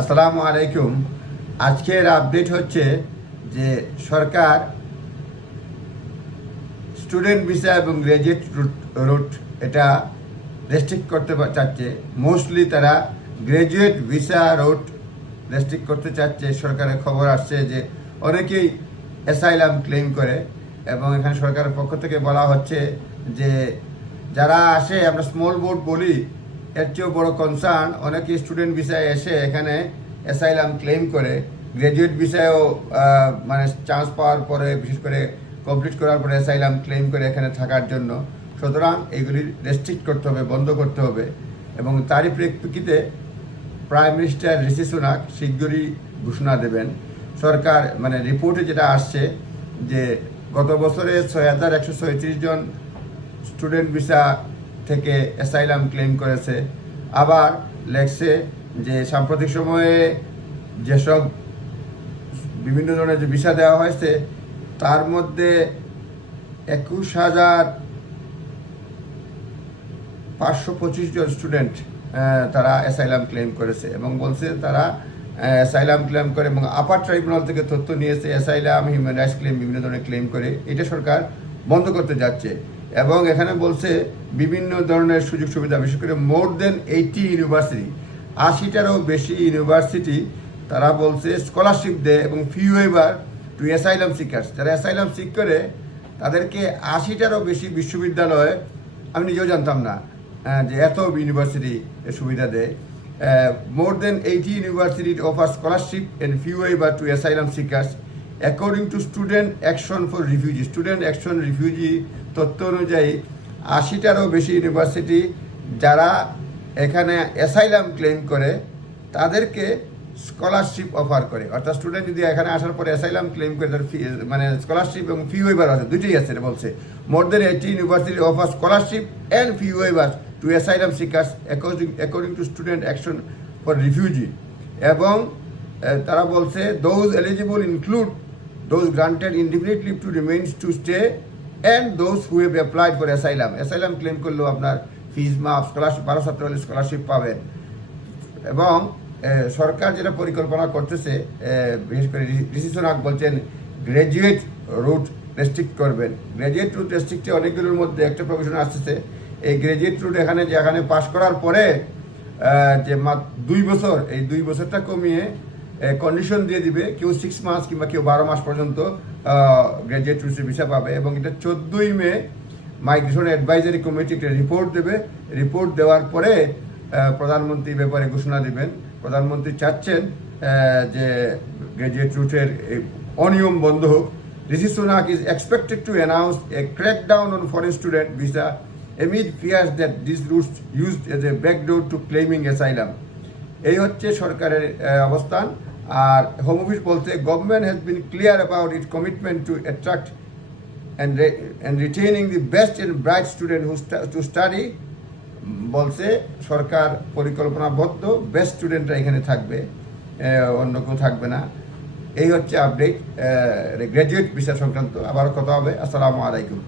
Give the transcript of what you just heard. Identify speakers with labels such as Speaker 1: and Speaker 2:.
Speaker 1: আসসালামু আলাইকুম। আজকের আপডেট হচ্ছে যে সরকার স্টুডেন্ট ভিসা এবং গ্র্যাজুয়েট রুট রুট এটা রেস্ট্রিক্ট করতে চাচ্ছে। মোস্টলি তারা গ্র্যাজুয়েট ভিসা রুট রেস্ট্রিক্ট করতে চাচ্ছে। সরকারের খবর আসছে যে অনেকেই অ্যাসাইলাম ক্লেম করে এবং এখানে সরকারের পক্ষ থেকে বলা হচ্ছে যে যারা আসে, আমরা স্মল বোর্ড বলি এর চেয়েও বড় কনসার্ন অনেকে স্টুডেন্ট ভিসায় এসে এখানে অ্যাসাইলাম ক্লেম করে গ্র্যাজুয়েট আহ, মানে চান্স পাওয়ার পরে বিশেষ করে কমপ্লিট করার পরে অ্যাসাইলাম ক্লেম করে এখানে থাকার জন্য। সুতরাং এগুলি রেস্ট্রিক্ট করতে হবে বন্ধ করতে হবে এবং তারই প্রেক্ষিতে প্রাইম মিনিস্টার ঋষি সুনাক শীঘ্রই ঘোষণা দেবেন। সরকার মানে রিপোর্টে যেটা আসছে যে গত বছরে ছয় জন স্টুডেন্ট ভিসা থেকে অ্যাসাইলাম ক্লেম করেছে। আবার লেখছে যে সাম্প্রতিক সময়ে যেসব বিভিন্ন ধরনের যে ভিসা দেওয়া হয়েছে, তার মধ্যে একুশ হাজার পাঁচশো পঁচিশ জন স্টুডেন্ট তারা অ্যাসাইলাম ক্লেম করেছে এবং বলছে তারা অ্যাসাইলাম ক্লেম করে এবং আপার ট্রাইব্যুনাল থেকে তথ্য নিয়েছে অ্যাসাইলাম হিউম্যান রাইটস ক্লেম বিভিন্ন ধরনের ক্লেম করে। এটা সরকার বন্ধ করতে যাচ্ছে। এবং এখানে বলছে বিভিন্ন ধরনের সুযোগ সুবিধা, বিশেষ করে মোর দেন এইটি ইউনিভার্সিটি। আশিটারও বেশি ইউনিভার্সিটি তারা বলছে স্কলারশিপ দেয় এবং fee waiver to asylum seekers যারা অ্যাসাইলাম সিক করে, তাদেরকে আশিটারও বেশি বিশ্ববিদ্যালয়ে, আমি নিজেও জানতাম না যে এত ইউনিভার্সিটি সুবিধা দেয়। More than eighty university offer scholarship and fee waiver to asylum seekers according to student action for refugee student action refugee তথ্য অনুযায়ী আশিটারও বেশি ইউনিভার্সিটি যারা এখানে অ্যাসাইলাম ক্লেম করে, তাদেরকে স্কলারশিপ অফার করে। অর্থাৎ স্টুডেন্ট যদি এখানে আসার পরে অ্যাসাইলাম ক্লেম করে, তার ফি মানে স্কলারশিপ এবং ফি ওয়েবার আছে, দুইটাই আছে বলছে। More than eighty university offer scholarship and fee waiver to asylum seekers according according to student action for refugee এবং তারা বলছে those eligible include those granted indefinite to to to to and those who have applied for asylum. Asylum claim করলেও আপনার ফিজ মাফ scholarship বারো ছাত্র হলে scholarship পাবেন। এবং সরকার যেটা পরিকল্পনা করতেছে বিশেষ করে ঋষি সোনাক বলছেন গ্র্যাজুয়েট রুট রেস্ট্রিক্ট করবেন। গ্র্যাজুয়েট রুট রেস্ট্রিক্টে অনেকগুলোর মধ্যে একটা প্রফেশন আসতেছে। এই গ্র্যাজুয়েট রুট এখানে যে এখানে পাশ করার পরে যে দুই বছর, এই দুই বছরটা কমিয়ে কন্ডিশন দিয়ে দিবে। কেউ সিক্স মাস কিংবা কেউ বারো মাস পর্যন্ত গ্র্যাজুয়েট ভিসা পাবে এবং এটা চোদ্দোই মে মাইগ্রেশন অ্যাডভাইজারি কমিটি একটা রিপোর্ট দেবে। রিপোর্ট দেওয়ার পরে প্রধানমন্ত্রী ব্যাপারে ঘোষণা দিবেন। প্রধানমন্ত্রী চাচ্ছেন যে গ্র্যাজুয়েট রুটের অনিয়ম বন্ধ হোক। Rishi Sunak is expected to announce a crackdown on foreign student visa amid fears that these routes used as a backdoor to claiming asylum. এই হচ্ছে সরকারের অবস্থান। আর হোম অফিস বলতে government has been clear about it commitment to attract and and retaining the best and bright student to study বলছে, সরকার পরিকল্পনাবদ্ধ best স্টুডেন্টরা এখানে থাকবে অন্য কেউ থাকবে না। এই হচ্ছে আপডেট গ্র্যাজুয়েট বিষয় সংক্রান্ত। আবার কথা হবে। আসসালামু আলাইকুম।